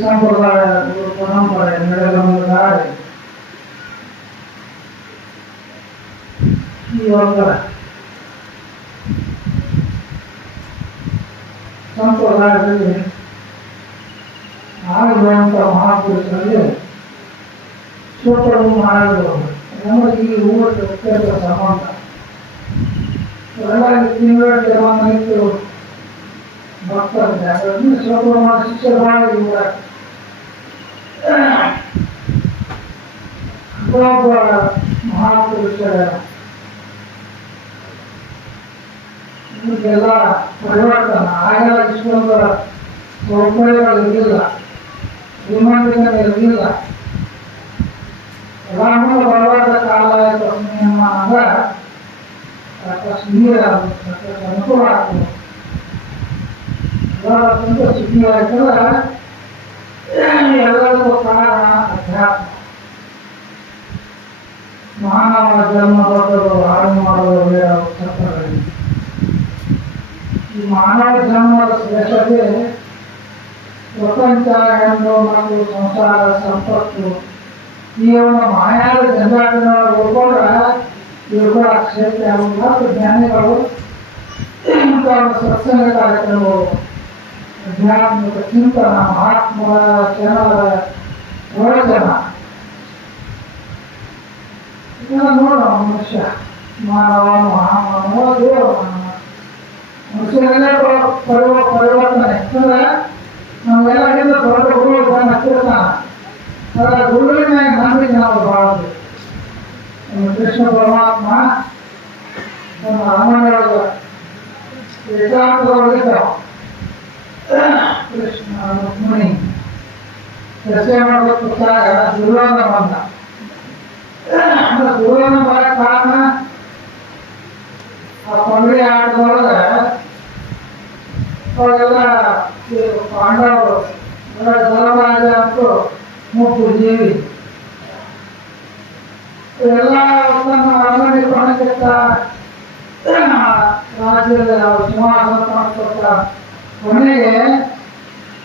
ಸಂಪ್ರದಾಯ ಪರಂಪರೆ ನಡೆದುಕೊಂಡಾರೆ ಇವಾಗ ಸಂಪ್ರದಾಯದಲ್ಲಿ ಆಗಿರುವಂಥ ಮಹಾಪುರುಷರಲ್ಲಿ ಶ್ಲೋಕಗಳು ಮಾಡಿದ್ರು ನಮಗೆ ಈ ಊಟಕ್ಕೆ ಅತ್ಯಂತ ಸಂಬಂಧ ಎಲ್ಲ ತಿಂಗಳು ಭಕ್ತರಿದ್ದಾರೆ ಅದನ್ನು ಶ್ಲೋಕಗಳು ಮಾಡಿ ಶಿಕ್ಷರು ಮಾಡಿ ಒಬ್ಬ ಮಹಾಪುರುಷರ ಇದಕ್ಕೆಲ್ಲ ಪರಿವರ್ತನ ಆಗೆಲ್ಲ ಇಷ್ಟೊಂದು ಸೌಕರ್ಯಗಳಿರಲಿಲ್ಲ ವಿಮಾನಗಳಿರಲಿಲ್ಲ ಎಲ್ಲಾನು ಬರುವಾದ ಕಾಲ ನಿಮ್ಮ ಅಂದ್ರೆ ಸಾಕಷ್ಟು ನೀರು ಸಾಕಷ್ಟು ಅನುಕೂಲ ಆಗ್ತದೆ ಎಲ್ಲದಕ್ಕಿಂತ ಸುದ್ದಿ ಆಗ್ತದೆ ಎಲ್ಲರಿಗೂ ಕಾರಣ ಅಧ್ಯಾತ್ಮ ಮಾನವ ಜನ್ಮ ದೊಡ್ಡದು ಹಾಳು ಮಾಡುವ ಸತ್ತಗಳಿವೆ ಈ ಮಾನವ ಜನ್ಮದ ಶ್ರೇಷ್ಠತೆ ಪ್ರಪಂಚ ಹೆಣ್ಣು ಮತ್ತು ಸಂಸಾರ ಸಂಪತ್ತು ಈ ಒಂದು ಮಾಯಾದ ಜಂಜಾಟಗಳನ್ನು ಉಳ್ಕೊಂಡ್ರೆ ಇವುಗಳ ಕ್ಷೇತ್ರ ಮತ್ತು ಜ್ಞಾನಿಗಳು ಸತ್ಸಂಗ ಕಾರ್ಯಕ್ರಮಗಳು ಅಧ್ಯಾತ್ಮಿಕ ಚಿಂತನ ಮಹಾತ್ಮರ ಜನರ ಪ್ರವಚನ ಇದನ್ನು ನೋಡೋಣ ಮನುಷ್ಯ ಮಾನವ ಮಹಾಮಾನವ ದೇವ ಮನುಷ್ಯನಲ್ಲೇ ಪರಿವರ್ತನೆ ಯಾಕಂದ್ರೆ ನಾವೆಲ್ಲ ದೊಡ್ಡ ಗುರು ಹಚ್ಚಿರ್ತಾನೆ ಅದರ ಗುರುವಿನ ನಂಬಿಕೆ ನಾವು ಬಾಳದು ಕೃಷ್ಣ ಪರಮಾತ್ಮ ನಮ್ಮ ರಾಮನೊಳಗ ಏಕಾಂತದೊಳಗಿದ್ದ ಕೃಷ್ಣ ರುಕ್ಮಿಣಿ ರಸ್ತೆ ಮಾಡಬೇಕಾಗ ದುರ್ಯೋಧನ ಬಂದ ದುರ್ಯೋಧನ ಬರ ಕಾರಣ ಆ ಕೊಂಡಿ ಆಟದೊಳಗ ಅವಾಗೆಲ್ಲ ಪಾಂಡವರು ಧರ್ಮರಾಜ ಅಂತೂ ಮುಪ್ಪು ಜೀವಿ ಎಲ್ಲ ಅರಮನೆ ಕಾಣಕ್ಕಿಂತ ರಾಜ್ಯದ ಸಿಂಹಾಸನ ಕಾಣಿಸ್ಕೊತ ಕೊನೆಗೆ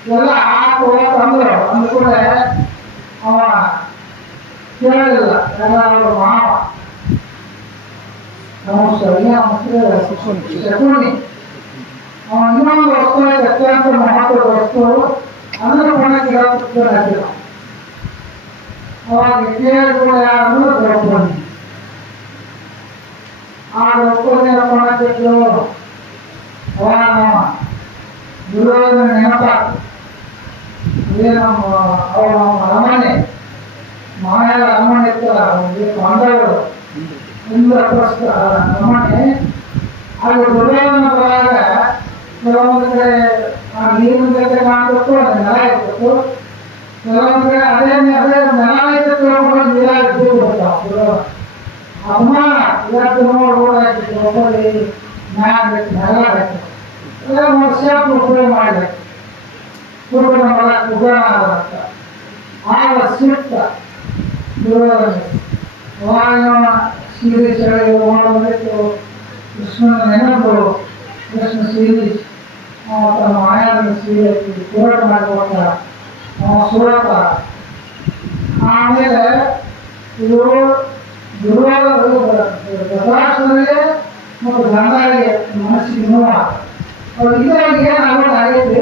ಎಲ್ಲ ಹಾಕು ತಂದರು ಅಂದ್ಕೂಡೆ ಅವ ಕೇಳಲಿಲ್ಲ ಎಲ್ಲ ಅವರ ಮಾವ ಶಕುನಿ ಅವ ಇನ್ನೊಂದು ವಸ್ತು ಅತ್ಯಂತ ಮಹತ್ವದ ವಸ್ತು ಅಂದ್ರೆ ಕೊನೆಗೆ ಹಾಕಿದ ಅವಾಗ ಕೇಳಿದ್ರು ಯಾರು ದ್ರೌಪದಿ ಆ ದ್ರೌಪದಿಯ ಕೊನೆಗಿದ್ರು ಅವಾಗ ದುರ್ಯೋಧನ ನೆನಪಾಗ್ತದೆ ಅದೇ ನಮ್ಮ ಅರಮನೆ ಮಾಯಾದ ಅರಮನೆ ಇರ್ತಲ್ಲ ಪಾಂಡವರು ಇಂದ್ರಪ್ರಸ್ಥ ಅರಮನೆ ಅಲ್ಲಿ ದುರ್ಯೋಧನ ಬರಾಗ ಕೆಲವೊಂದು ಕಡೆ ಆ ನೀರಿನ ಜೊತೆ ಮಾಡಬೇಕು ಅದು ನೆಲ ಇರ್ಬೇಕು ಕೆಲವೊಂದು ಕಡೆ ಅದೇ ನೆಲ ಐತೆ ತಿಳ್ಕೊಂಡು ನೀರಾಗಿ ಜೀವ ಬರ್ತಾವ ಅಪಮಾನ ಇವತ್ತು ನೋಡ್ಬೋದಾಗಿ ದ್ರೌಪದಿ ಮ್ಯಾಗ ನೆಲ ಬೇಕು ಸೇಫ್ ಉಪಯೋಗ ಮಾಡಬೇಕು ಕುರುಬನ ಮಗ ಕುಬೇರ ಅಂತ ಆಗ ಸಿಕ್ತ ದುರ್ಯೋಧನ ಅವಾಗ ಸೀರೆ ಸೆಳೆಗೆ ಮಾಡೋದಿತ್ತು ಕೃಷ್ಣನ ನೆನಪು ಕೃಷ್ಣ ಸೀರೆ ತನ್ನ ಮಾಯಾದ ಸೀರೆ ಹೋರಾಟ ಮಾಡಿಕೊಟ್ಟ ಸುರತ ಆಮೇಲೆ ಇದು ಧೃತರಾಷ್ಟ್ರನಿಗೆ ಮತ್ತು ಗಂಗಾಳಿಗೆ ಮನಸ್ಸಿಗೆ ನೋವ ಅವ್ರು ಇದರಲ್ಲಿ ಏನಾಗೋದು ಆಗೈತಿ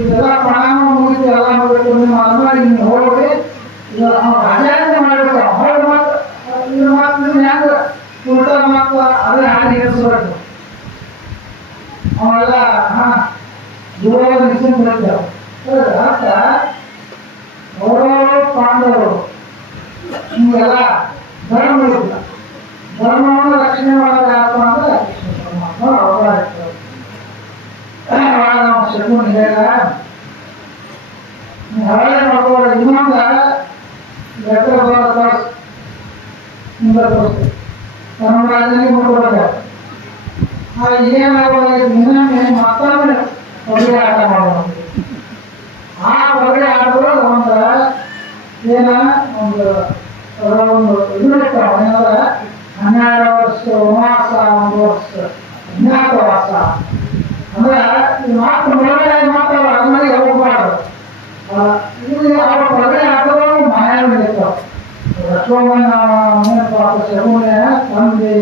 ಇದೆಲ್ಲ ಪ್ರಾಣ ಮುಗಿದು ಎಲ್ಲ ಮುಗಿದು ನಿಮ್ಮ ಅನುಮಾನ ನೀವು ಹೋಗಿ ರಾಜಾಂಗ ಮಾಡಬೇಕು ಹೊರಗೆ ಮಾತ್ರ ಇದು ಮಾತ್ರ ಹೆಂಗೆ ಉಲ್ಟ ಮಾತ್ರ ಅದೇ ಹಾಗೆ ಹೆಸರು ಅವೆಲ್ಲ ಮೆಡಿಸಿನ್ ಬರ್ತೇವೆ ಅರ್ಥ ಅವರವರು ಪಾಂಡವರು ನಿಮಗೆಲ್ಲ ಧರ್ಮ ಇಲ್ಲ. ಧರ್ಮವನ್ನು ರಕ್ಷಣೆ ಮಾಡೋದು ಯಾರಪ್ಪ ಅಂದ್ರೆ ಕೃಷ್ಣ ಪರಮಾತ್ಮ ಅವತಾರ ಇರ್ತದೆ. ನಾವು ಶಕುನಿ ಹೇಳ ಹಳೆ ಮಾಡ್ಕೋರ ಇನ್ನೊಂದ ಲೆಕ್ಕ ಮುಂದೆ ತೋರಿಸ್ತೀವಿ ಧರ್ಮರಾಜನಿಗೆ ಮಾಡ್ಕೊಡ್ಬೇಕು. ಏನಾಗೋದು ಇನ್ನೊಮ್ಮೆ ಮತ್ತೊಮ್ಮೆ ಹೊರಗೆ ಆಟ ಮಾಡೋದು. ಆ ಹೊರಗೆ ಆಟಗಳು ಒಂದು ಏನ ಒಂದು ಇದು ಇರ್ತಾವ ಏನಂದ್ರೆ 12 ವರ್ಷ ವನವಾಸ, 1 ವರ್ಷ ಅಜ್ಞಾತವಾಸ ಅಂದ್ರೆ ಈ ಮಾತು ಹೊರಗಡೆ ಮಾತ್ರ ಅರಮನೆಗೆ ಹೋಗ್ಬಾರ್ದು. ಇಲ್ಲಿ ಅವ್ರ ಹೊರಗಡೆ ಆಟಗಳು ಮಾಯಾವಿ ಇರ್ತಾವ. ಲಕ್ಷ್ಮಣ ಪಾಪ ಶಗುನೆ ತಂದೆ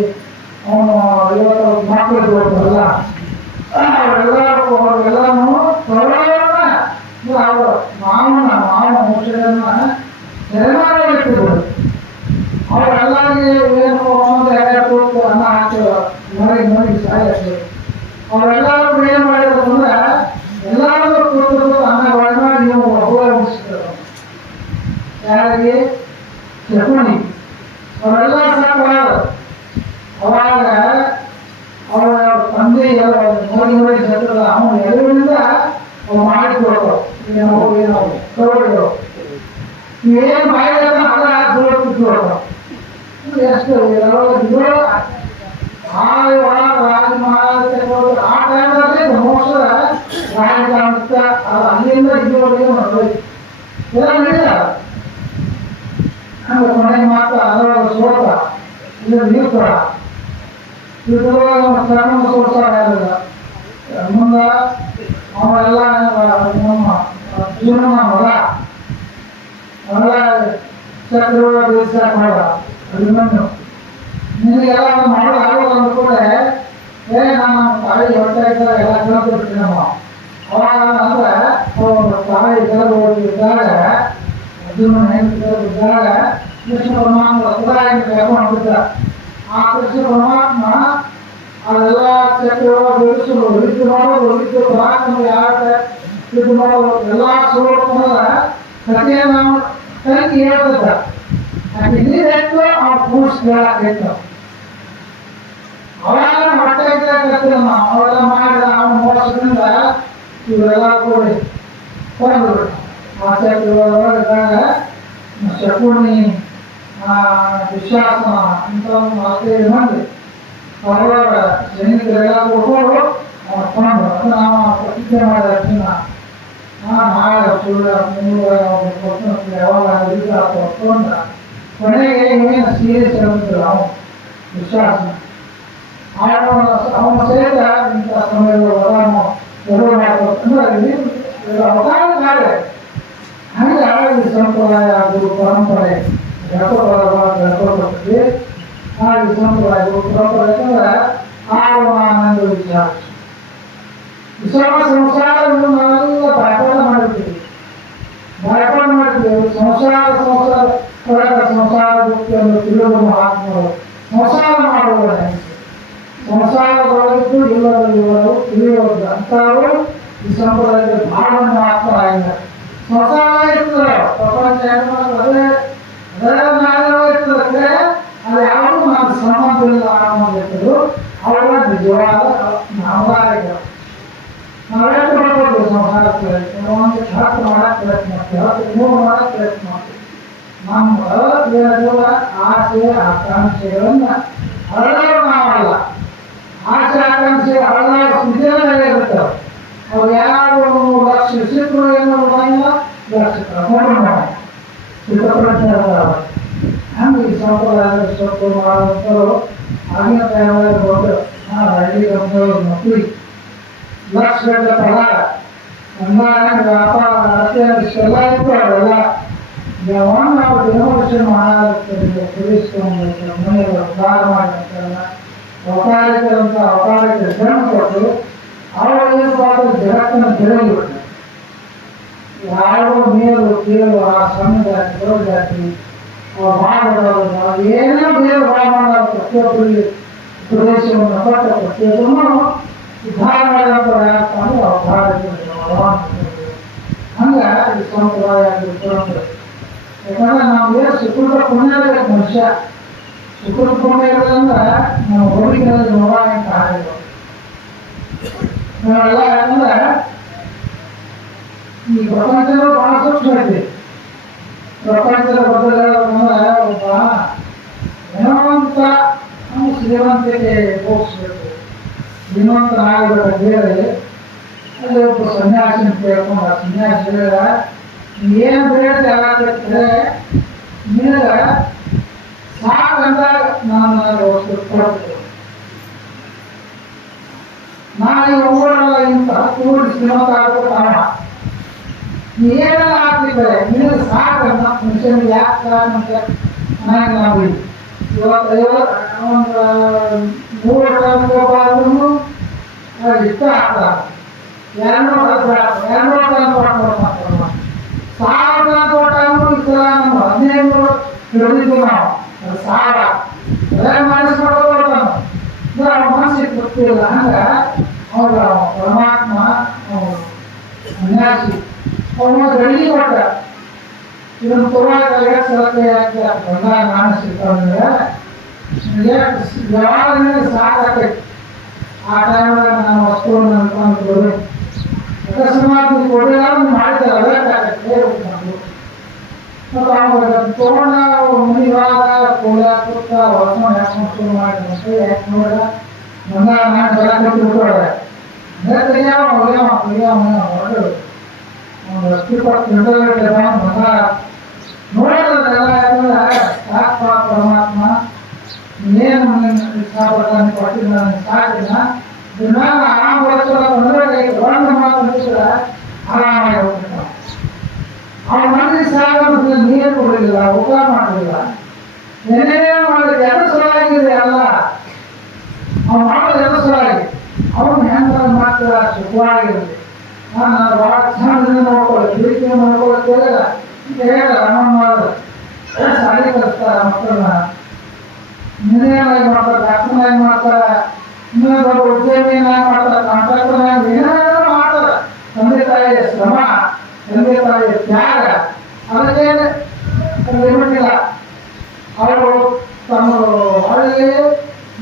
ಅವನು 50 ಮಕ್ಕಳು ಹೋಗ್ತಾರಲ್ಲ ಅವರೆಲ್ಲರೂ ಅವರು ಮಾವನ ಮುಖ್ಯರನ್ನ ಸೆರೆಮಾಡಿ ಇಟ್ಟಿದ್ರು. ಅವರೆಲ್ಲರಿಗೆ ಏನು ಒಂದೊಂದು 2 ಅನ್ನ ಹಾಕಿ ಮನೆಗೆ ಸಾಯಿಸಿ ಅವರೆಲ್ಲರೂ ಏನು ಮಾಡಿದ್ರು ಅಂದ್ರೆ ಎಲ್ಲರೂ ಕೂತು ಅನ್ನ ಒಳಗೆ ಮಾಡಿ ನೀವು ಉಪಯೋಗಿಸಿದ್ರು. ಯಾರಿಗೆ ಶಕುನಿ ಅವರೆಲ್ಲ ಸಾಕು. ಅವಾಗ ಅವರ ತಂದೆ ನೋಡಿ ಸತ್ತಲ್ಲ ಅವನು ಎದುರಿನಿಂದ ಅವ್ರು ಮಾಡಿಕೊಡೋರು ಏನೋ ಏನು ಮಾಡಿದ ಅದ ದೂರ ಕೂತ್ಕೊಳ್ಳೋರು. ಎಷ್ಟು ರಾಜ ಮಹಾರಾಜ ಆ ಟೈಮಲ್ಲಿ ಮೋಕ್ಷದ ರಾಜಕಾರಣ ಅಲ್ಲಿಂದ ಇದುವರೆಗೆ ನೋಡ್ಬೇಕು ಎಲ್ಲ ನಡೀತ ಹಂಗೆ ಕೊನೆಗೆ ಮಾತ್ರ ಅದರೊಳಗೆ ಸೋತ ಇದು ನೀರ್ಕೊಳ ಇದ್ರೊಳಗೆ ಸೋರ್ಸಾಗಿಲ್ಲ. ಮುಂದೆ ಅವೆಲ್ಲ ನಮ್ಮ ಜೀವನ ಹೊಲ ಅವೆಲ್ಲ ಚಕ್ರ ಬೇಯಿಸಾಕ ಮಾಡ ಅಭಿಮನ್ಯು ನಿನಗೆಲ್ಲ ಮಾಡೋದು ಆಗೋದು ಅಂದ್ಕೊಂಡೆ ನಾನು ತಾಯಿ ಹೊಟ್ಟೆ ಇದ್ದಾಗ ಎಲ್ಲ ಕೇಳ್ತಿರ್ತೀನಿ ನಮ್ಮ. ಅವಾಗ ಅಂದ್ರೆ ತಾಯಿ ಇದ್ದಾಗ ಅರ್ಜುನ ಇದ್ದಾಗ ಕೃಷ್ಣ ಪರಮಾತ್ಮ ಕರ್ಕೊಂಡ್ಬಿಟ್ಟ. ಆ ಕೃಷ್ಣ ಪರಮಾತ್ಮ ಅದೆಲ್ಲ ಚಕ್ರ ಬೆಳೆಸಲು ರೀತಿ ಮಾಡೋದು ರೀತಿ ಯಾರ ಇದು ಮಾಡೋದು ಎಲ್ಲ ಸೋಲಂದ್ರೆ ಕಥೆಯ ನಾವು ತಂಗಿ ಹೇಳ್ತಿದ್ದ ಆಕೆ ನೀರೆತ್ತು ಅವ್ನು ಕೂರ್ಸ್ ಕೇಳಾಕೈತ. ಅವಾಗ ಹೊಟ್ಟೆ ಇದ್ದಾಗತ್ತಿಲ್ಲ ಅವೆಲ್ಲ ಮಾಡಿದ ಅವನ ಮೋಸದಿಂದ ಇವರೆಲ್ಲ ಕೂಡಿ ಕೊಂಡ್ಬಿಟ್ಟು ಆ ಚಕ್ರದಾಗ ಶಕುನಿ ದುಶ್ಯಾಸನ ಇಂಥವ್ರು 4 ಮಂದಿ ಅವರವರ ಸೈನಿಕರೆಲ್ಲ ಕೊಟ್ಕೊಂಡು ಅವ್ರು ಕೊಂಡ್ರು. ಅದು ನಾವು ಪ್ರತಿಜ್ಞೆ ಮಾಡಿದ ನಾಳೆ ಸುಳ್ಳು 3 ಯಾವಾಗ ಕೊಂಡ ಕೊನೆಗೆ ಏನು ಸೀರಿಯಸ್ ಹೇಳ್ತಿದ್ರು ಅವನು ದುಶ್ಯಾಸನ ಅವನ ಸಹಿತ ಇಂಥ ಸಮಯದಲ್ಲಿ ಎದುರು ಮಾಡ್ತಾರೆ ಅವತಾರ ಕಾರ್ಯ ಹಂಗೆ ಈ ಸಂಪ್ರದಾಯ ಗುರು ಪರಂಪರೆ ಹೇಳ್ಕೊಡ್ತೀವಿ. ಆ ಈ ಸಂಪ್ರದಾಯ ಗುರು ಪರಂಪರೆ ಯಾಕಂದ್ರೆ ಆನಂದ ವಿಚಾರ ಸಂಸಾರವನ್ನು ನಾವೆಲ್ಲ ಬಾಯ್ಪಾಠ ಮಾಡಿರ್ತೀವಿ. ಸಂಸಾರ ದುಃಖವನ್ನು ತಿಳಿಯುವ ಮಹಾತ್ಮರು ಸಂಸಾರ ಮಾಡುವ ಸಂಸಾರದೊಳಗಿದ್ದು ಇಲ್ಲದಲ್ಲಿವರು ತಿಳಿಯುವುದು ಅಂತವರು ಈ ಸಂಪ್ರದಾಯದಲ್ಲಿ ಬಹಳ ಮಹಾತ್ಮರಾಗಿದ್ದಾರೆ. ಸಂಸಾರ ಇರ್ತದೆ ಪ್ರಪಂಚ ಅದೇ ಇರ್ತದೆ ಅದು ಯಾವುದು ನಮ್ಮ ಸಂಬಂಧ ಇಲ್ಲ ಅನ್ನೋದಿರ್ತದೆ. ಅವರ ನಿಜವಾದ ನಾವಾರಿಗಳು ನಾವೆಷ್ಟು ಬರ್ಬೋದು ಸಂಸಾರಕ್ಕೆ ಕೆಲವೊಂದು ಹತ್ತು ಮಾಡಕ್ಕೆ ಪ್ರಯತ್ನ ಮಾಡ್ತೀವಿ, 3 ಮಾಡಕ್ಕೆ ಪ್ರಯತ್ನ ಮಾಡ್ತೀವಿ. ನಮ್ಮ ಆಸೆ ಆಕಾಂಕ್ಷೆಗಳನ್ನ ಹರಡೋರು ನಾವಲ್ಲ. ಆಸೆ ಆಕಾಂಕ್ಷೆ ಹರಡೋ ಸ್ಥಿತಿಯಲ್ಲೇ ಇರ್ತವೆ. ಅವ್ರು ಯಾರು 3 ಲಕ್ಷ ಸಿಕ್ಕರು ಏನು ಮಾಡೋಂಗಿಲ್ಲ, ಲಕ್ಷ ಚಿತ್ರಪ್ರಜ್ಞೆ ಹಂಗೆ ಈ ಸಂಪ್ರದಾಯದ ಸ್ವಲ್ಪ ಮಾಡೋಂಥವ್ರು ಆಗಿನ ಟೈಮಲ್ಲಿ ದೊಡ್ಡ ಹಳ್ಳಿ ಮಕ್ಕಳಿಗೆ ಲಕ್ಷಗಟ್ಟಲೆ ಪಗಾರ ವ್ಯಾಪಾರ ಇಷ್ಟೆಲ್ಲ ಇತ್ತು. ಅವೆಲ್ಲ ಯಾವಾಗ ನಾವು ಡೆಮೋರೇಷನ್ ಮಾಡಾಗುತ್ತೆ ತಿಳಿಸ್ಕೊಂಡು ಮನೆಗಳು ಉದ್ಧಾರ ಮಾಡಿರ್ತಾರಲ್ಲ ಅವತಾರಿಕರಂತ ಅವತಾರಿಕ ಜನ್ಮ ಕೊಟ್ಟು ಅವರು ಏನು ಮಾಡ್ತಾರೆ ಜಗತ್ತಿನ ಬೆಳೆಯುತ್ತೆ. ಯಾರೋ ಮೇಲು ಕೀಳು ಆ ಸಣ್ಣ ಜಾತಿ ದೊಡ್ಡ ಜಾತಿ ಮಾಡೋದು ಏನೋ ಬೇರೆ ಮಾಡೋದು ಪ್ರತಿಯೊಬ್ಬರಿಗೆ ಪ್ರದೇಶವನ್ನು ಕೊಟ್ಟ ಪ್ರತಿಯೊಬ್ಬರನ್ನು ಉದ್ಧಾರ ಮಾಡಿದಂಥ ಯಾರಪ್ಪ ಅಂದ್ರೆ ಅವತಾರಿಕ ಹಂಗ ಈ ಸಂಪ್ರದಾಯ ಯಾಕಂದ್ರೆ ನಾವು ಏನು ಸುಕೃತ ಪುಣ್ಯ ಬೇಕು ಮನುಷ್ಯ. ಸುಕೃತ ಪುಣ್ಯ ಇರೋದಂದ್ರೆ ನಾವು ಹೋಗಿದ್ರೆ ನೋಡ ಅಂತ ಆಗಿಲ್ಲ ನಾವೆಲ್ಲ. ಯಾಕಂದ್ರೆ ಈ ಪ್ರಪಂಚದ ಬಹಳ ಸೂಕ್ಷ್ಮ ಐತಿ. ಪ್ರಪಂಚದ ಬಗ್ಗೆ ಹೇಳ್ಬೇಕಂದ್ರೆ ಒಬ್ಬ ಏನೋ ಅಂತ ನಾವು ಶ್ರೀಮಂತಿಗೆ ಹೋಗಿಸ್ಬೇಕು, ಶ್ರೀಮಂತನಾಗಬೇಕು ಬೇರೆ. ಅಲ್ಲಿ ಒಬ್ಬ ಸನ್ಯಾಸಿನ ಕೇಳ್ಕೊಂಡು ಆ ಸನ್ಯಾಸಿ ಏನು ಬೇಡ ಯಾಕಂದ್ರೆ ನಿನಗ ಸಾಕಂದಾಗ ನಾನು ಕೊಡ್ತೇನೆ. ನಾನು ಊರಲ್ಲ ಇಂತ ಕೂಡಿ ಶ್ರೀಮಂತ ಆಗ್ಬೇಕು ಅವ ಏನೆಲ್ಲ ಆಗ್ತಿದ್ದಾರೆ ನಿನಗೆ ಸಾಕಂತ ಮನುಷ್ಯನಿಗೆ ಯಾಕೆ ಸಾಕಂತ ನನಗೆ ನಾವು ಇವತ್ತು ಒಂದು 3 ಟನ್ ಇಷ್ಟ ಆಗ್ತಾರೆ. 200 ಟನ್ ಮಾಡ್ತಾರೆ. 1000 ಟನ್ ತೋಟನು ಈ ಸಲ ನಮ್ಮ 15 ಹಿಡಿದಿದ್ದು ನಾವು 1000 ಅದೇ ಮಾಡಿಸ್ಕೊಡೋದು ಮನಸ್ಸಿಗೆ ಗೊತ್ತಿಲ್ಲ. ಹಂಗೆ ಅವ್ರ ಪರಮಾತ್ಮ ಸನ್ಯಾಸಿ ಅವನು ಗಡಿ ಕೊಟ್ಟ. ಇದನ್ನು ತರುವಾಗ ಎಷ್ಟು ಸಲಕ್ಕೆ ಯಾಕೆ ಬಂದಾಗ ಕಾಣಿಸ್ತಿರ್ತಂದ್ರೆ ಯಾವಾಗ ನಿನಗೆ ಸಾಕಾಗೈತಿ ಆ ಟೈಮ್ದಾಗ ನಾನು ವಸ್ತುವನ್ನು ಅನ್ಕೊಂಡು ಕೊಡಬೇಕು. ಅಕಸ್ಮಾತ್ ನೀವು ಕೊಡಲಿಲ್ಲ ನೀವು ಮಾಡಿದ್ರೆ ಅದಕ್ಕಾಗತ್ತೆ ಮತ್ತು ಅವಾಗ ತಗೊಂಡ ಮುನಿವಾಗ ಕೋಲ ಕೊಟ್ಟ ಹೊಸ ಯಾಕೆ ಶುರು ಮಾಡಿದ್ರೆ ಯಾಕೆ ನೋಡ ಬಂದಾಗ ನಾನು ಜಲ ಕೊಟ್ಟು ಬಿಟ್ಟೋಳೆ ಹೊರಡು ಒಂದು 10-20 ನೋಡೋದೆಲ್ಲ. ಯಾಕಂದ್ರೆ ಸಾಕು ಪರಮಾತ್ಮ ಏನು ಇಷ್ಟಪಡ್ತಾನೆ ಕೊಟ್ಟಿದ್ದ ನನಗೆ ಸಾಕಿಲ್ಲ. ದಿನಾಗ ಆರಾಮ ಬರ್ತಲ್ಲ ಬಂದ್ರೆ ಒಂದು ಮಾತು ಮುಗಿಸಿದ್ರೆ ಆರಾಮಾಗಿ ಹೋಗ್ಬಿಡ್ತಾನೆ. ಅವ್ನ ಮನಸ್ಸಿಗೆ ಸಾಕ ನೀರು ಕೊಡಲಿಲ್ಲ, ಊಟ ಮಾಡಲಿಲ್ಲ, ಏನೇನು ಮಾಡಿದ್ರೆ ಎರಡು ಸಲುವಾಗಿದೆ ಅಲ್ಲ. ಅವ್ನು ಮಾಡೋದು ಎರಡು ಸಲುವಾಗಿ ಅವನು ಹೆಂಗ ಮಾತ್ರ ಸುಖವಾಗಿರಲಿ. ನಾನು ಭಾಳ ಚೆನ್ನಾಗಿ ನೋಡ್ಕೊಳ್ಳಿ ಪ್ರೀತಿ ನೋಡ್ಕೊಳ್ಳೋದಿಲ್ಲ ಅಂತ ಹೇಳ ರಮಣ ಮಾಡಿದ್ರೆ ಶಾಲೆ ಕಲಿಸ್ತಾರೆ ಮಕ್ಕಳನ್ನ. ಇಂಜಿನಿಯರ್ನಾಗಿ ಮಾಡ್ತಾರೆ, ಡಾಕ್ಟರ್ನಾಗಿ ಮಾಡ್ತಾರೆ, ಇನ್ನೊಂದು ಉದ್ಯಮಿಯನ್ನಾಗಿ ಮಾಡ್ತಾರೆ, ಕಾಂಟ್ರಾಕ್ಟರ್ನಾಗಿ ಏನೇನೋ ಮಾಡ್ತಾರೆ. ತಂದೆ ತಾಯಿಯ ಶ್ರಮ, ತಂದೆ ತಾಯಿಯ ತ್ಯಾಗ ಅದಕ್ಕೇನು ಲಿಮಿಟ್ ಇಲ್ಲ. ಅವರು ತಮ್ಮ ಹಳ್ಳಿ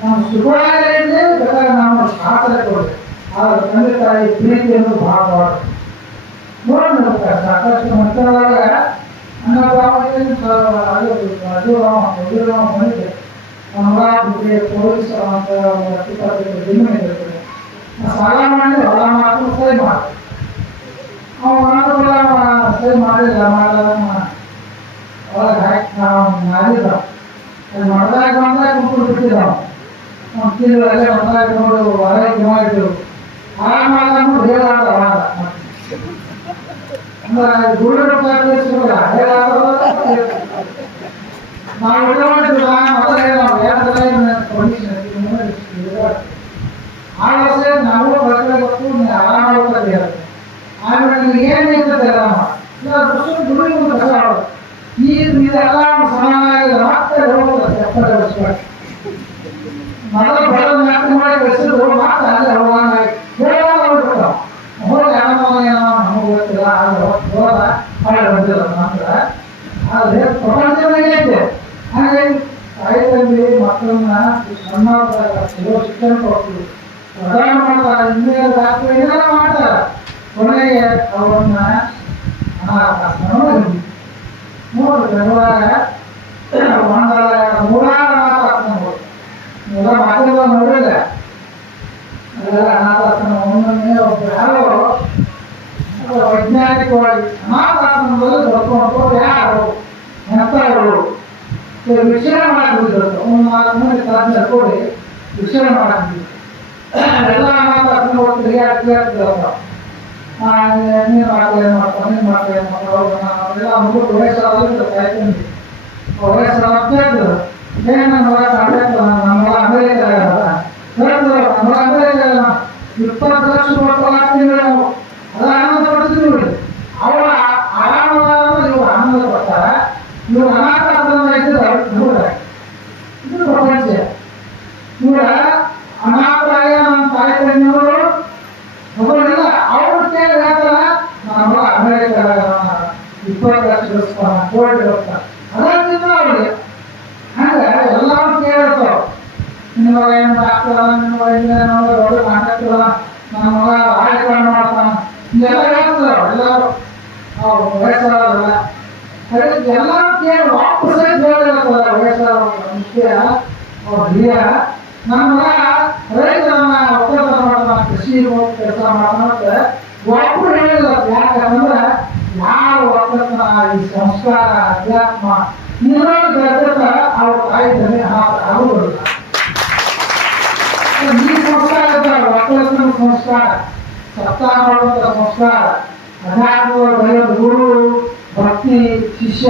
ನಮ್ಮ ಸುಖವಾಗಿ ಬೇಕಾದ್ರೆ ನಾವು ಶಾಸ್ತ್ರ ಕೊಡಿ. ಆದ್ರೆ ತಂದೆ ತಾಯಿ ಪ್ರೀತಿಯನ್ನು ಭಾಳ ನೋಡ್ತಾರೆ. ಸಾಕಷ್ಟು ಮಕ್ಕಳಾಗ ಅನ್ನದಾನಿಗೆ ಬಂದಿದೆ ಅಮರಾವತಿ ಪೊಲೀಸ್ ಅಂತ 20 ದಿನ ಇರ್ತದೆ. ಸಾಲ ಮಾಡಿ ಹೊಲ ಮಾತ್ರ ಸೈ ಮಾಡಿ ಅವನ ಸೈ ಮಾಡಿಲ್ಲ ಒಳಗೆ ಹಾಕಿ ನಾವು ಮಾಡಿದ ಅದು ಮಾಡ್ದಾಗ ಬಂದಾಗ ಕುಂತ್ಕೊಂಡು ಬಿಟ್ಟಿದ್ದಾವ. ಒಂದು ತಿಂಗಳಲ್ಲೇ ಬಂದಾಗ ನೋಡು ಆರೈಕೆ ಮಾಡಿದ್ರು ಆರಾಮಾಗ ಹೇಳಾದ ಅವಾಗ ಅಂದ್ರೆ ದುಡ್ಡು ನಾವು ಊಟ ಮಾಡಿದ್ವಿ. ಮೊದಲೇ ನಾವು ಆಲೋಚನೆ ನಾವು ಬರ್ಬೇಕು ಆರಾಮ ಇರುತ್ತೆ. ಆಮೇಲೆ ನೀವು ಏನು ಇರ್ತದೆ ಆರಾಮ ದುಡ್ಡು ಕಸ ಇದೆಲ್ಲ ಸಮಾನಾಗಿದೆ ಮತ್ತೆ ಹೋಗ್ತದೆ. ಮೊದಲು ಬರೋದು ನಾಟಿ ಮಾಡಿ ಬೆಳೆಸಿದ್ರು ಮತ್ತೆ ಅಲ್ಲೇ ಹೋಗಾಗಿ ಹೋಗ್ಬಿಡ್ತಾವ. ಹೋಗಿ ಏನೋ ನಮಗೆ ಗೊತ್ತಿಲ್ಲ ಹೋದ ಹೊಳೆ ಬಂದಿಲ್ಲ ಮಾತ್ರ. ಆದರೆ ಪ್ರಪಂಚದಾಗೆ ಐತೆ. ಹಾಗಾಗಿ ತಾಯಿಯಲ್ಲಿ ಮಕ್ಕಳನ್ನ ಸಣ್ಣದಾಗ ಶಿಕ್ಷಣ ಕೊಡ್ತೀವಿ, ಪ್ರಧಾನ ಮಾಡ್ತಾರೆ, ಇಂಜಿನಿಯರ್ ಡಾಕ್ಟರ್ ಏನೆಲ್ಲ ಮಾಡ್ತಾರೆ. ಕೊನೆಗೆ ಅವರನ್ನ ನೋಡಿ ಬೆಂಗಳೂರಾಗ ನೂರಾರು ಅನಾಥಾಶ್ರಮ ಮೂಲ ಮಾಧ್ಯಮ ನೋಡಿಲ್ಲ. ಅದೆಲ್ಲ ಅನಾಥಾಶ್ರಮ ಒಮ್ಮೊಮ್ಮೆ ಒಬ್ಬರು ಯಾರೋ ವೈಜ್ಞಾನಿಕವಾಗಿ ಅನಾಥಾಶ್ರಮದಲ್ಲಿ ಬರ್ಕೊಂಡು ಯಾರು ನೆನಪಗಳು ವಿಷಯ ಮಾಡಿಬಿಟ್ಟಿದ್ರು. ಒಂದು 4 ಮಂದಿ ಸಾಧ್ಯ ಕೊಡಿ ವಿಷಯ ಮಾಡಿದ್ವಿ. ಎಲ್ಲ ಅನಾಥಾಶ್ರಮ ತಿರುಗಾಡ್ತಿರ್ತಾವ. ನೀನು ಮಕ್ಕಳು ಏನು ಮಾಡ್ತಾವೆ, ನೀನು ಮಕ್ಕಳು ಏನು ಮಾಡ್ತಾವೆ, ಅವರೆಲ್ಲ ಮಗು ವಯಸ್ಸಾದ್ರೆ ಕಾಯ್ಕೊಂಡು ವಯಸ್ಸಾಗ್ತಿದ್ರು. ಏನು ನಮ್ಮ ಕಾಂಟ್ಯಾಕ್ಟ್ ನಮ್ಮ ಅಮೇರಿಕ ಹೇಳ್ತಾರೆ, ನಮ್ಮ ಅಮೇರಿಕ 20 ಲಕ್ಷ ಕೊಡ್ತೀವಿ ನಾವು. ಅದು ಆನಂದ ಪಡ್ತೀವಿ ನೋಡಿ. ಅವರ ಆರಾಮವಾದ ಇವರು ಆನಂದ ಪಡ್ತಾರೆ. ಇವರು ಅನಾಥಾಶ್ರಮ ಇದ್ದರೆ ನೋಡ್ರೆ ಇದು ಪ್ರಪಂಚ. ಇವರ ಅನಾಥರಾಗ ನಮ್ಮ ತಾಯಿ ತಂದೆಯವರು ಒಬ್ಬರಿಲ್ಲ ಅವ್ರ ಕೇಳಿ ಹೇಳ್ತಾರ ಅಮೆರಿಕ 20 ಲಕ್ಷ ಗಳಿಸ್ತಾನ, ಕೋಟಿ ಗಳಿಸ್ತಾನ, ಅದರಿಂದ ಅವ್ರಿಗೆ ಹಂಗ ಎಲ್ಲರೂ ಕೇಳ್ತಾವ. ನಿನ್ನ ಮಗ ಏನು ಡಾಕ್ಟರ್, ನಿನ್ನ ಮಗ ಇಂಜಿನಿಯರ್, ದೊಡ್ಡ ಕಾಂಟ್ರಾಕ್ಟರ್, ನನ್ನ ಮಗ ರಾಜಕಾರಣ ಮಾಡ್ತಾನ, ಇದೆಲ್ಲ ಹೇಳ್ತಾರ ಎಲ್ಲರೂ. ಅವ್ರು ವಯಸ್ಸಾದಲ್ಲ ಅದಕ್ಕೆ ಎಲ್ಲರೂ ಕೇಳಿ ವಾಪಸ್ ಹೇಳಿರ್ತಾರ. ವಯಸ್ಸಾದ ಮುಖ್ಯ ಅವ್ರ ಹಿರಿಯ ನನ್ನ ಮಗ ರೈತರನ್ನ ಒಕ್ಕಲ್ತನ ಮಾಡ್ತಾನ, ಕೃಷಿ ಕೆಲಸ ಮಾಡ್ತಾನಂತ ಒಬ್ಬರು ಹೇಳಿಲ್ಲ. ಯಾಕಂದ್ರೆ ಯಾರು ಒಕ್ಕಲ್ತನ, ಈ ಸಂಸ್ಕಾರ, ಅಧ್ಯಾತ್ಮ ಇನ್ನೊಂದು ಬೆಳೆದ ಅವ್ರ ತಾಯಿ ಜನ ಆಗುವುದಿಲ್ಲ. ಈ ಸಂಸ್ಕಾರ ಇರ್ತಾರೆ, ಒಕ್ಕಲ್ತನ ಸಂಸ್ಕಾರ, ಸಪ್ತಾಹ ಮಾಡುವಂಥ ಸಂಸ್ಕಾರ, ಅಧ್ಯಾತ್ಮ ಬೆಳೆಯೋದು, ಗುರು ಭಕ್ತಿ ಶಿಷ್ಯ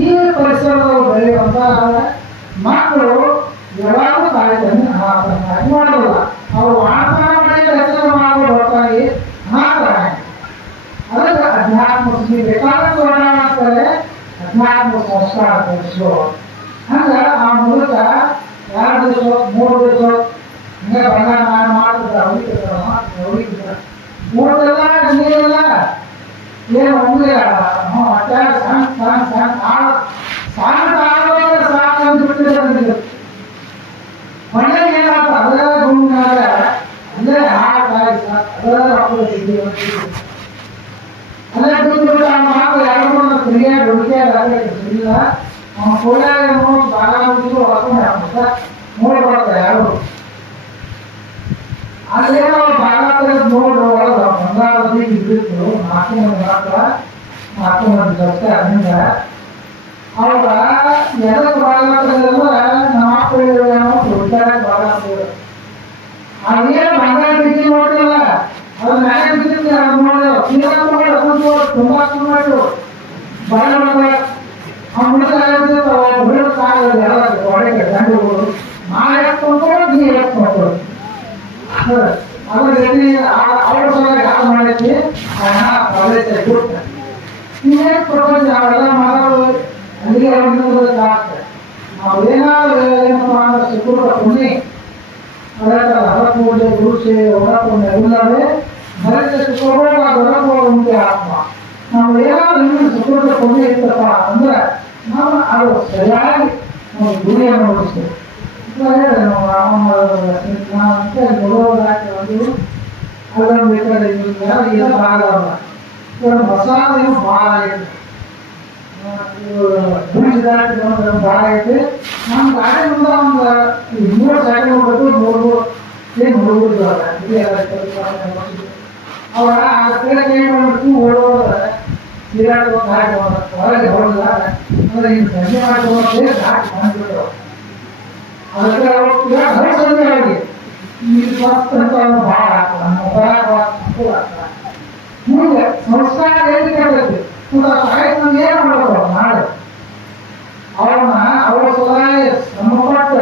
ಈ ಪರಿಸರದಲ್ಲಿ ಬೆಳೆಯುವಂತ ಮಕ್ಕಳು ಯಾವಾಗಲೂ ತಾಯಿ ತಂದೆ ಅನಾಥರಾಗಿ ಮಾಡೋಲ್ಲ. ಅವರು ವಾಗ್ದಾನ ಮಾಡಿ ರಚನೆ ಮಾಡುವ ಹೊರತಾಗಿ ಅನಾಥರಾಗಿ. ಅದಕ್ಕೆ ಅಧ್ಯಾತ್ಮ ಬೇಕಾದಷ್ಟು ವರ್ಣ ಮಾಡ್ತಾರೆ, ಅಧ್ಯಾತ್ಮ ಸಂಸ್ಕಾರ ಕಲಿಸುವ. ಹಂಗ ಆ ಮೂಲಕ 2 ದಿವಸ 3 ದಿವಸ ಹಿಂಗೆ ಬಂಗಾರ ಮಾಡ್ತಿದ್ದಾರೆ. ಅವ್ರಿಗೆ ಊಟೆಲ್ಲ ನೀರೆಲ್ಲ ಏನು ಒಮ್ಮೆ ಅಟ್ಯಾಗ ಸಾಕು ಅಂದ್ಬಿಟ್ಟಿದ್ದಾರೆ. ಮನೆಗೆ ಏನಾಗ್ತದೆ ಅದರ ಗುಂಡಿನಾಗ ಅಲ್ಲೇ ಹಾಕಾಗಿ ಅಲ್ಲೇ ಬಿಟ್ಟು ಆ ಮಾತು 2-3 ಕ್ರಿಯೆ ಹುಡುಕಿಯಾಗಿಲ್ಲ. ಅವನ ಕೋಲ್ಯಾಗ ಬಾಗ ಬಿಟ್ಟು ಹೊರಕೊಂಡು ಹಾಕ್ಬಿಟ್ಟ ನೋಡ್ಬಾರ್ದ ಯಾರು ಅಲ್ಲೇನೋ ಬಾಗ ತೆಗೆದು ನೋಡ್ರಿ ಒಳಗ ಬಂಗಾರದಲ್ಲಿ ಇದ್ದಿತ್ತು 4 ಮಂದಿ ಮಾತ್ರ, 4 ಮಂದಿ ಜೊತೆ. ಅದರಿಂದ ಅವಾಗ ಎದಕ್ಕೆ ಬಾಗ ತೆಗೆದ್ರೆ ನಮ್ಮ ಮಕ್ಕಳು ಹುಡುಕ್ಯಾಡಕ್ಕೆ ಬಾಗ ತೆಗೆದು ಅದೇನು ಬಂಗಾರ ಬಿದ್ದು ನೋಡಿಲ್ಲ, ಅದು ಮ್ಯಾಗ ಬಿದ್ದು ಅದು ನೋಡಿಲ್ಲ. ತುಂಬಾ ಮಾಡಿ ಬಾಗ ಆ ಮುಡಿದ ಬಿಡೋಕ್ಕಾಗಲ್ಲ. ಒಳಗೆ ಗಂಡುಗಳು ಮಾಡಿ ಹಾಕ್ಕೊಂಡು ನೀರು ಹಾಕ್ಕೊಂಡು ಅದ್ರ ಜೊತೆ ಅವ್ರ ಸಲುವಾಗಿ ಹಾಳು ಮಾಡೈತಿ ಪ್ರದೇಶ ಕೊಡ್ತ ಇನ್ನೇನು ಪ್ರಪಂಚ ಅವೆಲ್ಲ ಮಾಡೋದು ಅಲ್ಲಿಗೆ ಆಗ್ತದೆ. ನಾವು ಏನಾದ್ರು ಏನಪ್ಪ ಅಂದ್ರೆ ಸುಕೃತ ಪುಣ್ಯ ಅದಕ್ಕೆ ಹರಪೂಜೆ ಗುರುಸೆ ಹೊರಪುಣ್ಯ ಇಲ್ಲವೇ ಭರತ ಸುಖಭೋಗ ಹೊರಪೋಗ ಮುಖ್ಯ ಆತ್ಮ. ನಾವು ಏನಾದ್ರು ಇನ್ನೂ ಸುಕೃತ ಪುಣ್ಯ ಇತ್ತಪ್ಪ ಅಂದ್ರೆ ನಾವು ಅದು ಸರಿಯಾಗಿ ನಾವು ಗುರಿಯನ್ನು ನೋಡಿಸ್ತೇವೆ. ಹೇಳಿ ನಾವು ಅಂತ ನೋಡೋದಾಗಿ ಅದನ್ನು ಬೇಕಾದ್ರೆ ಏನೋ ಭಾಗ ಅಲ್ಲ. ಮಸಾಲ ಏನು ಭಾಳ ಆಗೈತೆ, ಭಾಳ ಐತೆ. ನಮ್ಮ ಗಾಡಿ ಮುಂದೆ ಒಂದು 3 ಸೈಕಲ್ ಹೋಗ್ಬೇಕು, 3 ಹುಡುಗರು ಅವ್ರ ಆ ಕಡೆ ಕೈ ಮಾಡ್ಬಿಟ್ಟು ಓಡೋದ್ರೆ ತಿರಾಡು ಗಾಡಿ ಹೊರಗೆ ಹೊರಲ್ಲ ಅಂದ್ರೆ ಹಿಂಗೆ ಸಂಜೆ ಮಾಡ್ಕೊಂಡು ಗಾಡಿ ಬಂದ್ಬಿಟ್ಟು ಅದಕ್ಕೆ ಅವ್ರು ಸಂಜೆ ಆಗಿ ಇದು ಭಾಳ ಆಗ್ತದೆ. ಮುಂದೆ ಸಂಸ್ಕಾರ ಎಲ್ಲಿ ಕೇಳ್ತೈತಿ ಸಾಹಿತ್ಯ ಏನು ಮಾಡ್ಬೇಕು ನಾಳೆ ಅವ್ರನ್ನ ಅವ್ರ ಸಲುವಾಗಿ ಶ್ರಮಪಟ್ಟ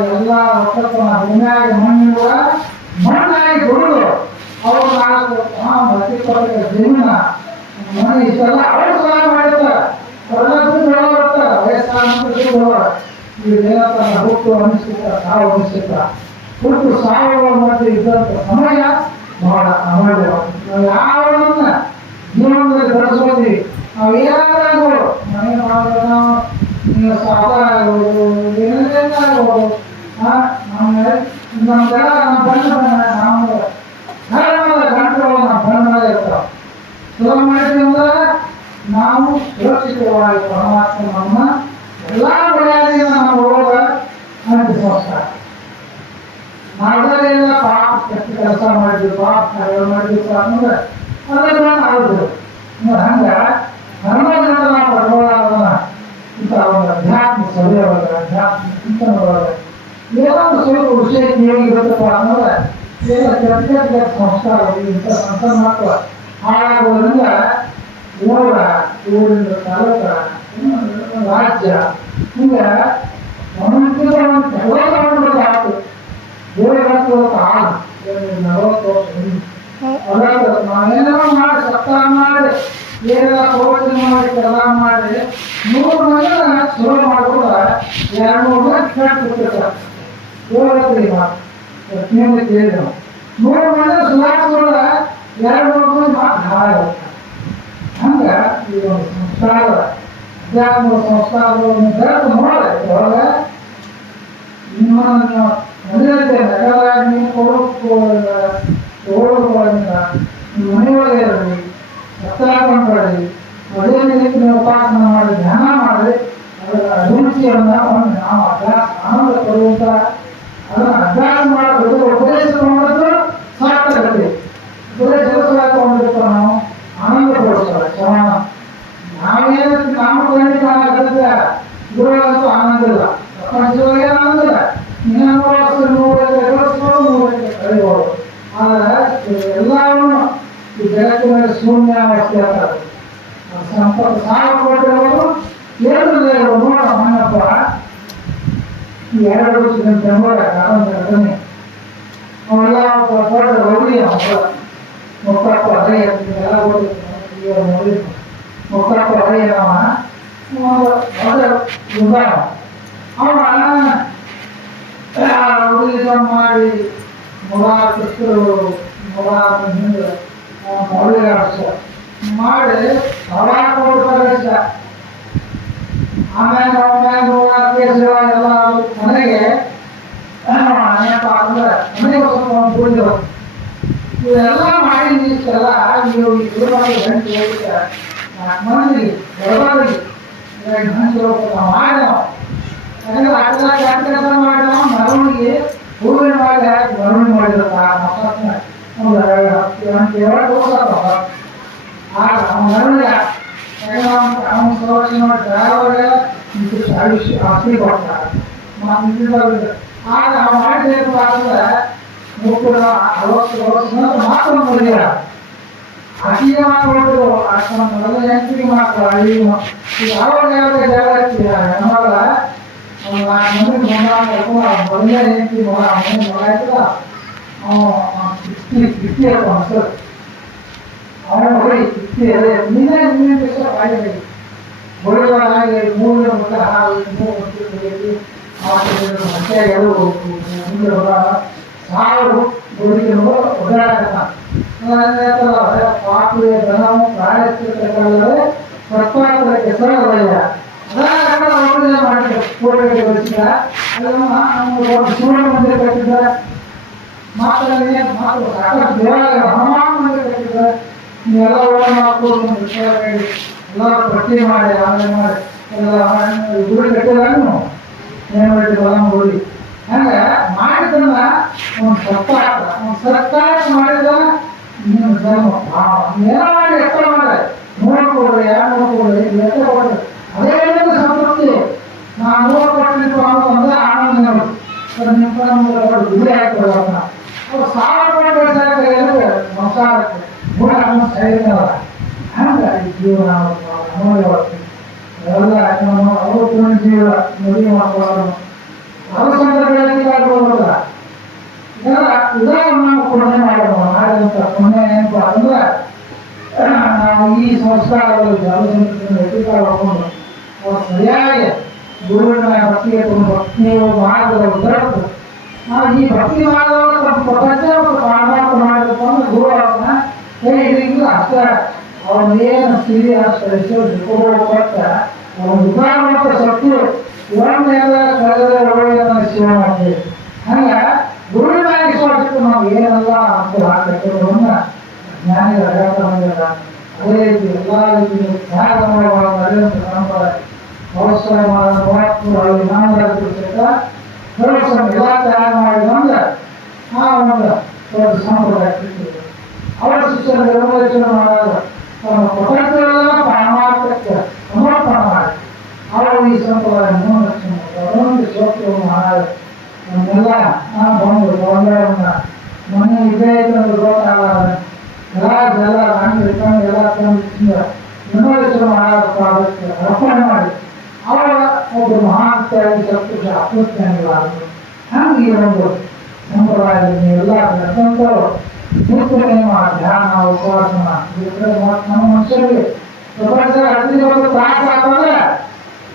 ಎಲ್ಲ ಒಕ್ಕಲ್ತನ ಭೂಮಿಯಾಗ ಮಣ್ಣಿರುವ ಮಣ್ಣಾಗಿ ದುಡಿದು ಅವ್ರು 4 ಜಮೀನ ಮನೆ ಇಷ್ಟೆಲ್ಲ ಅವ್ರ ಸಲುವಾಗಿ ಮಾಡಿರ್ತಾರೆ. ಅವರೆಲ್ಲ ಬರ್ತಾರೆ ವಯಸ್ಸಾದ ಇದೇನಂತ ಹುಟ್ಟು ಅನಿಸ್ತಿರ್ತಾರೆ, ಸಾವು ಅನಿಸ್ತಿರ್ತಾರೆ. ಹುಟ್ಟು ಸಾವುಗಳ ಮಧ್ಯೆ ಇದ್ದಂಥ ಸಮಯ ಬಹಳ ಅಮೂಲ್ಯ. ನಾವು ಯಾವನ್ನ ಜೀವನದಲ್ಲಿ ಬಳಸ್ಕೋತೀವಿ. ನಾವು ಏನಾದರೂ ಮನೆ ಮಾಡೋದು, ನಾವು ಸಾಧಾರಣ ಆಗ್ಬೋದು, ಏನೇನ ಆಗ್ಬೋದು, ನಮ್ಗೆಲ್ಲ ನಮ್ಮ ಗಂಟೆಗಳು ನಮ್ಮ ಬಣ್ಣದಾಗ ಇರ್ತಾವೆ. ಸುಲಭ ಮಾಡಿದ್ವಿ ಅಂದ್ರೆ ನಾವು ಸುರಕ್ಷಿತವಾಗಿ ಪರಮಾತ್ಮ ನಮ್ಮ ಎಲ್ಲ ಮರ್ಯಾದೆಯಿಂದ ನಾವು ಹೋಗೋದ ನನಗೆ ಸಂಸ್ಕಾರ. ನಾವೆಲ್ಲ ಪಾಪ ಕೆಟ್ಟ ಕೆಲಸ ಮಾಡಿದ್ವಿ, ಪಾಪ ಕಾರ್ಯ ಮಾಡಿದ್ವಿ ಅಂದ್ರೆ ಅದೆಲ್ಲ ಆಗುದು. ಹಂಗ ಧರ್ಮದಿಂದ ನಾವು ಪಡ್ಕೊಳ್ಳೋದನ್ನ ಇಂಥ ಒಂದು ಅಧ್ಯಾತ್ಮ ಸಭೆಯೊಳಗೆ, ಅಧ್ಯಾತ್ಮ ಚಿಂತನೆಯೊಳಗೆ ಏನೊಂದು ಸ್ವಲ್ಪ ವಿಷಯ ಕೇಳಿರುತ್ತಪ್ಪ ಅಂದ್ರೆ ಏನೋ ಕೆಟ್ಟ ಸಂಸ್ಕಾರ ಇಂಥ ಸಂತ ಮಕ್ಕಳು ಹಾಳಾಗುವುದರಿಂದ ಊರಿಂದ ತಾಲೂಕ ರಾಜ್ಯ ಹಿಂಗೆ ಒಂದೊಂದು ಆಗ್ತದೆ. ದೇವರತ್ತು ಆಳು 40 ವರ್ಷ ನಾವೇನೋ ಮಾಡಿ ಸಪ್ತಾಹ ಮಾಡಿ ಏನೆಲ್ಲ ಪ್ರವಚನ ಮಾಡಿ ಕೆಲಸ ಮಾಡಿ 100 ಮಂದಿ ಶುರು ಮಾಡ್ಕೊಂಡ 2-3 ಮಂದಿ ಕೇಳ್ತಿರ್ತಾರೆ. ದೇವರತ್ರಿ ನೀವು ಕೇಳಿದ 100 ಮಂದಿ ಸುಧಾರಿಸ್ಕೊಂಡ 2 ಸಹಾಯ ಹಂಗ ಈ ಒಂದು ಸಂಸ್ಕಾರ ಅಧ್ಯಾತ್ಮ ಸಂಸ್ಕಾರಗಳನ್ನು ಬೆಳೆದು ನೋಡ್ರಿ ಇವಾಗ ನಿಮ್ಮನ್ನು ಮನೆಯಂತೆ ನಗರಾಗಿ ನೀವು ತಗೊಳ್ಕೊಳ್ಳೋದ್ರಿಂದ ನೀವು ಮನೆಯೊಳಗೆ ಇರಲಿ ಸತ್ಯಾಗ್ರಹಿ ಅದೇ ರೀತಿ ನೀವು ಉಪಾಸನೆ ಮಾಡಿ ಧ್ಯಾನ ಮಾಡಿ ಅದರ ಅಭಿರುಚಿಯನ್ನು ನಾವು ಅಭ್ಯಾಸ ಆನಂದ ಪಡುವಂತ ಅದನ್ನು ಅಭ್ಯಾಸ ಮಾಡೋದು ಉಪದೇಶ ತಗೊಂಡ್ರು ಸಾರ್ಥಕತೆ ಉಪದೇಶ ತಗೊಂಡಿರ್ತಾರ ನಾವು ಆನಂದ ಪಡಿಸ್ತಾರೆ ಶ್ರವಣ ನಾವೇನು ನಾಮಕರಣಿಕ ಆಗತ್ತೆ ಗುರುಗಳಂತೂ ಆನಂದ ಇಲ್ಲ ಪ್ರಪಂಚದೊಳಗೆ ಆನಂದ ಇಲ್ಲ ಇನ್ನೊಂದು ವರ್ಷ 100 ಕಳೆಯಬಹುದು ಆದರೆ ಎಲ್ಲವನ್ನು ಈ ಜಗತ್ತಿನ ಶೂನ್ಯ ಅವಸ್ಥೆ ಆಗ್ತದೆ ಸಂಪತ್ತು ಸಾವು ಕೊಟ್ಟಿರೋದು ಕೇಂದ್ರದಲ್ಲಿ ನೋಡ ಮಣ್ಣಪ್ಪ ಈ 2 ವರ್ಷದ ಬೆಂಬಲ ಘಟನೆ ಅವೆಲ್ಲ ದೊಡ್ಡ ರೌಡಿ ಮುತ್ತಪ್ಪ ಅದೇ ಎಲ್ಲ ನೋಡಿ ಮುತ್ತಪ್ಪ ಅದೇ ಅವನ ಮಾಡಿ ಮುರಾಕೃಷ್ಣರು ಹಿಂದೆ ಮೌಲ್ಯಾಸ ಮಾಡಿ ಕೊಡ್ತಾರೆ ಆಮೇಲೆ ಎಲ್ಲ ಮನೆಗೆ ಇವೆಲ್ಲ ಮಾಡಿ ಇಷ್ಟೆಲ್ಲ ನೀವು ಗಂಟೆ ಹೋಗಿದ್ದ 4 ಮಂದಿ ದೊಡ್ಡವರಿಗೆ ಮಾಡಿ ಯಾಕಂದ್ರೆ ಕೆಲಸ ಮಾಡಿದ ಮೆರವಣಿಗೆ ಹೂವಿನ ಮಾಡಿ ಹಾಕಿ ಮೆರವಣಿಗೆ ಮಾಡಿದ್ರು ಅವನ ಸಂರಕ್ಷಣೆ ಮಾಡಿ ಡ್ರೈವರ್ಗೆ ಆಸ್ತಿ ಕೊಡ್ತಾರೆ ಆಗ ನಾವು ಮಾಡಿದ್ದೇನು ಅಂತಂದ್ರೆ 60 ವರ್ಷ ಮಾತ್ರ ಮದುವೆ ಅತಿಗೆ ಮಾಡ್ಕೊಟ್ಟು ಮೊದಲ ಹೆಂಡತಿಗೆ ಮಾಡ್ಕೊ ಯಾವಾಗ ಜಾಗ ನಮ್ಮಲ್ಲ ಮೊದಲನೇ ಹೆಂಡತಿ ಮಗ ಆಯ್ತಲ್ಲ ಕಿಟ್ಟಿ ಸರ್ ಅವನ ಹೊಡಿ ಕಿಟ್ಟಿ ಅದೇ ನೀನೇ ಕಾಯಿಲೆ ಹೊಡೆಯುವಾಗ 3 ಮಟ್ಟ ಹಾಲು ಮತ್ತೆ ಮುಂದೆ ಸಾವಿರ ಗೋಡಿಗೆ ಪಾಪುವೆ ಧನವು ಪ್ರಾಯಶ್ಚಿತ್ತಗಳಲ್ಲದೆ ಪ್ರತ್ಪಾದಕ ಹೆಸರಲ್ಲ ಮಾಡಿದ್ರು ಕೋಟೆಗೆ ಬೆಳೆಸಿದ ಅದನ್ನು ಶಿವನ ಮಂದಿರ ಕಟ್ಟಿದ್ದಾರೆ ಮಾತು ಸಾಕಷ್ಟು ದೇವಾಲಯ ಹನುಮಾನ್ ಮಂದಿರ ಕಟ್ಟಿದ್ದಾರೆ ನೀವೆಲ್ಲ ಓಡ್ ಮಾಡ್ಕೊಂಡು ಎಲ್ಲರೂ ಪಟ್ಟಿ ಮಾಡಿ ಆಮೇಲೆ ಮಾಡಿ ಎಲ್ಲ ಗುಡಿ ಕಟ್ಟಿದಾಗ ಏನು ಮಾಡಿದ್ರು ಗುಡಿ ಹಂಗ ಮಾಡಿದ್ರನ್ನ ಒಂದು ಸರ್ಕಾರ ಮಾಡಿದ ಏನೋ ಮಾಡಿ ಎಷ್ಟ ಮಾಡಿ ನೋಡ್ಕೊಡ್ರಿ ಯಾರು ನೋಡ್ಕೊಡ್ರಿ ಎಷ್ಟ ಕೊಡ್ರಿ ಅದೇ ಸಂತೃಪ್ತಿ ನಾವು 100 ಕೊಟ್ಟಿದ್ದು ಅಂದ್ರೆ ಆನಂದ ನಿಮ್ಮ ಗುಡಿ ಹಾಕ್ತಾರೆ ಅವ್ರು 1000 ಕೊಟ್ಟು ಸಂಸಾರಕ್ಕೆ ಗುಣ ಸೈನ್ಯ ಹಂಗ ಈ ಜೀವನ ಅಮೂಲ್ಯವಾಗಿ ಎಲ್ಲ ಅವರು ಜೀವ ಮದುವೆ ಮಾಡ್ಕೊಳ್ಳೋದು ಅವ್ರ ಸಂದರ್ಭ ಉದಾಹರಣೆ ಪುಣ್ಯ ಮಾಡಿದಂತ ಪುಣ್ಯ ಏನಪ್ಪ ಅಂದ್ರೆ ನಾವು ಈ ಸಂಸ್ಕಾರದಲ್ಲಿ ಹಾಕೊಂಡು ಅವ್ರು ಸರಿಯಾಗಿ ಗುರುವಿನ ಭಕ್ತಿಗೆ ಭಕ್ತಿಯ ಮಾರ್ಗದಲ್ಲಿ ತರಬೇಕು ನಾವು ಈ ಭಕ್ತಿ ಮಾರ್ಗದೊಳಗೆ ಪ್ರಪಂಚ ಪಾಠ ಮಾಡಬೇಕು ಅಂದ್ರೆ ಗುರು ಅವ್ರನ್ನ ಹೇಳಿದ್ರು ಅಷ್ಟೇ ಅವ್ರನ್ನೇನು ಸಿರಿ ಅಷ್ಟು ಕೊಟ್ಟ ಅವ್ರ ಉದಾರ ಮತ್ತು ಶಕ್ತಿ ಇವನ್ನೆಲ್ಲ ಕಳೆದ ಒಳ್ಳೆಯ ಸೇವೆ ಮಾಡ್ತೀವಿ ಹಂಗ ಗುರುವಿನಾಗಿ ಸ್ವಾರ್ಥಕ್ಕೆ ನಾವು ಏನೆಲ್ಲ ಅಂತ ಹಾಕನ್ನ ಜ್ಞಾನಿಗಳ ಅಗಾಧ ಅದೇ ರೀತಿ ಎಲ್ಲ ರೀತಿ ತ್ಯಾಗ ನಡೆಯುವಂಥ ಪರಂಪರೆ ಅವಸರ ಅಲ್ಲಿ ನಾಮರಾಜರು ಎಲ್ಲ ತ್ಯಾಗ ಮಾಡಿ ಬಂದ್ರೆ ಆ ಒಂದು ದೊಡ್ಡ ಸಂಪ್ರದಾಯ ಅವರ ಶಿಕ್ಷಣ ನಿರ್ವಹಣೆ ಮಾಡಿದಾಗ ತಮ್ಮ ಪ್ರಪಂಚವೆಲ್ಲ ಪರಮಾರ್ಥಕ್ಕೆ ಸಮರ್ಪಣೆ ಮಾಡಿ ಅವರು ಈ ಸಂಪ್ರದಾಯ ಮುಂದಕ್ಷಣೆ ಅದೊಂದು ಶೋಕವನ್ನು ಮಾಡಿ ನಮ್ಮೆಲ್ಲ ಬಂದು ಬಂದವನ್ನ ಮನೆ ಇದೇ ಗೊತ್ತಾಗಲ್ಲ ಎಲ್ಲ ಜಲ ಇಟ್ಕೊಂಡು ಎಲ್ಲ ತಂದು ವಿನೋದೇಶ್ವರ ಮಾಡೋದಕ್ಕೆ ಅರ್ಪಣೆ ಮಾಡಿ ಅವರ ಒಬ್ಬರು ಮಹಾನ್ ತ್ಯಾಗಿ ಸಂತೋಷ ಅಪ್ರಜ್ಞಾನಿಗಳಾದರು ಹಂಗೆ ಈ ಒಂದು ಸಂಪ್ರದಾಯದಲ್ಲಿ ಎಲ್ಲ ಬೆಳೆದಂಥವ್ರು ನಿತ್ಯನೇಮ ಧ್ಯಾನ ಉಪವಾಸನ ನಮ್ಮ ಮನುಷ್ಯರಿಗೆ ಪ್ರಪಂಚದ ಹತ್ತಿರ ಒಂದು ತ್ರಾಸ ಆಗ್ತದೆ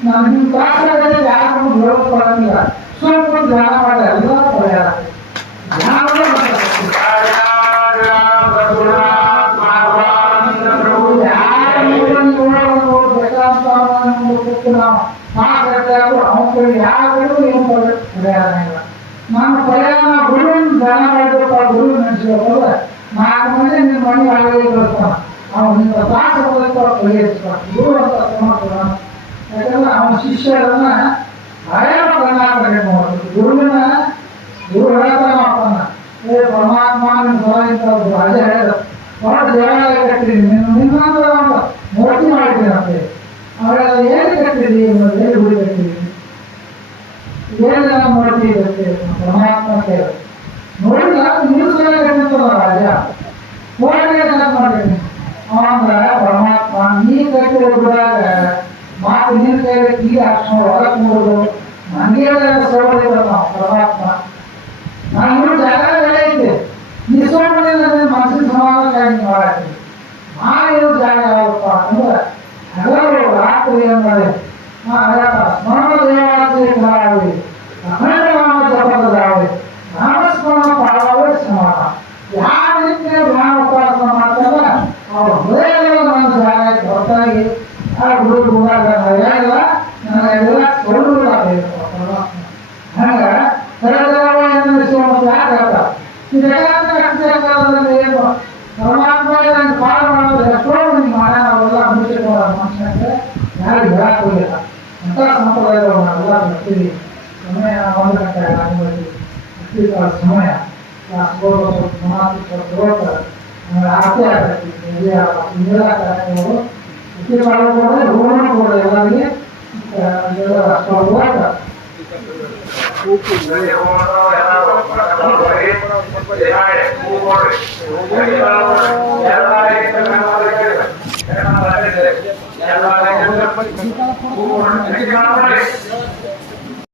ನಾನು ನಿಮ್ಮ ತ್ರಾಸ ಆಗಿದೆ ಯಾರು ಹೇಳೋಕ್ಕೊಳಂಗಿಲ್ಲ ಸ್ವಲ್ಪ ಧ್ಯಾನ ಮಾಡಿ ಎಲ್ಲ ಪರಿಹಾರ ಧ್ಯಾನ ಇತ್ತು ನಾವು ಮಾತಾಡ್ತಾರು ಅವ್ರ ಯಾರು ಏನು ಪರಿಹಾರ ಇಲ್ಲ. ನಾನು ಪರಿಹಾರ ಗುರುವಿನ ಧ್ಯಾನ ಮಾಡಬೇಕು, ಗುರು ನೆನೆಸ್ಬೇಕು. 4 ಮಂದಿ ನಿನ್ನ ಮನೆ ಆಗಲಿ ಬರ್ತಾನ, ಅವ್ನು ನಿನ್ನ ದಾಸ ಪರಿಹರಿಸ್ಬೇಕು ಗುರು ಅಂತ ಸಮರ್ಪಣ. ಯಾಕಂದ್ರೆ ಅವನ ಶಿಷ್ಯರನ್ನ ಭಯನ ಕರ್ನಾಟಕ ಮಾಡ್ಬೇಕು. ಗುರುವಿನ ಗುರು ಹೇಳ್ತಾನ ಮಾಡ್ತಾನ, ಏ ಪರಮಾತ್ಮ ನಿನ್ನ ಸಲಹಿಂತ ರಾಜ ಹೇಳಿದ ಹೊರ ದೇವಾಲಯ ಕಟ್ಟಿದ್ದೀನಿ, ನಿನ್ನ ಮೂರ್ತಿ ಮಾಡಿದ್ದೀನಿ ಅಂತ. ಅವರೆಲ್ಲ ಏನು ಕಟ್ಟಿದ್ದೀವಿ, ಏನು ಗುಡಿ ಕಟ್ಟಿದ್ದೀನಿ, ಏನು ಮೂರ್ತಿ ಇರುತ್ತೆ ಪರಮಾತ್ಮ ಕೇಳ ನೋಡಿಲ್ಲ. ನೀವು ಸಲ ಕಟ್ಟಿರ್ತಲ್ಲ ರಾಜ ಹೋಗಿ ಮಾಡಿದ್ದೀನಿ ಅವಂದ್ರ ಪರಮಾತ್ಮ ನೀ ಕಟ್ಟಿರೋ ಗುಡಾಗ ಮಾತು ನೀರು ಕೈಗೆ ಕೀ ಹಾಕ್ಸ್ಕೊಂಡು ಹೊರಗೆ ನೋಡೋದು ನನಗೆ ಸೋಲಿಲ್ಲ ನಾವು ಪರಮಾತ್ಮ. ನಾನು ಇನ್ನೂ ಜಾಗ ಐತೆ ಈ ಸೋಮನಿಂದ ಮನಸ್ಸಿನ ಸಮಾಧಾನ ಮಾಡಾಕ್ತೀನಿ. ಇರೋ ಜಾಗ ಯಾವಪ್ಪ ಅಂದ್ರೆ ಹಗಲು ರಾತ್ರಿ ಅಂದರೆ ಸ್ಮರಣ ದೇವಾಲಯ ಕರಾವಳಿ ಅಖಂಡ ನಾಮ ಜಪದಾವಳಿ ನಾಮಸ್ಮರಣ ಪಾಡವೇ ಸಮಾನ. ಯಾವ ರೀತಿ ಧ್ಯಾನ ಉಪಾಸನ ಮಾಡ್ತಾರ ಅವ್ರ ಹೃದಯಗಳು ನನ್ನ ಜಾಗ ಹೊರತಾಗಿ ಆ ಗುರು ಗುರುವಾಗ ಹೇಳಿಲ್ಲ ನನಗೆಲ್ಲ ಸೊಳ್ಳುಗಳ ಪರಮಾತ್ಮ. ಹಂಗ ಈ ಜಗತ್ತಿನ ಏನು ಪರಮಾತ್ಮ ನಂಗೆ ಪಾಲು ಮಾಡೋದು ಎಷ್ಟೋ ಮಂದಿ ಮಾಡ ನಾವೆಲ್ಲ ಮುಗಿಸಿಕೊಳ್ಳೋ ಮನುಷ್ಯನಿಗೆ ಯಾರು ಹೇಳಕ್ ಹೋಗಿಲ್ಲ ಅಂತ ಸಂಪ್ರದಾಯಗಳು ನಾವೆಲ್ಲ ಬರ್ತೀವಿ. ಸಮಯ 1 ಗಂಟೆ ಆಗ್ಬೋದು ಸಮಯ ನಮಗೆ ಆಸೆ ಆಗತ್ತೆ. ಹಿಂಗೆಲ್ಲ ಕಾರ್ಯಕ್ರಮಗಳು ಉತ್ತಿ ಮಾಡೋದು ಋಣ ಕೂಡ ಎಲ್ಲರಿಗೆ ಎಲ್ಲ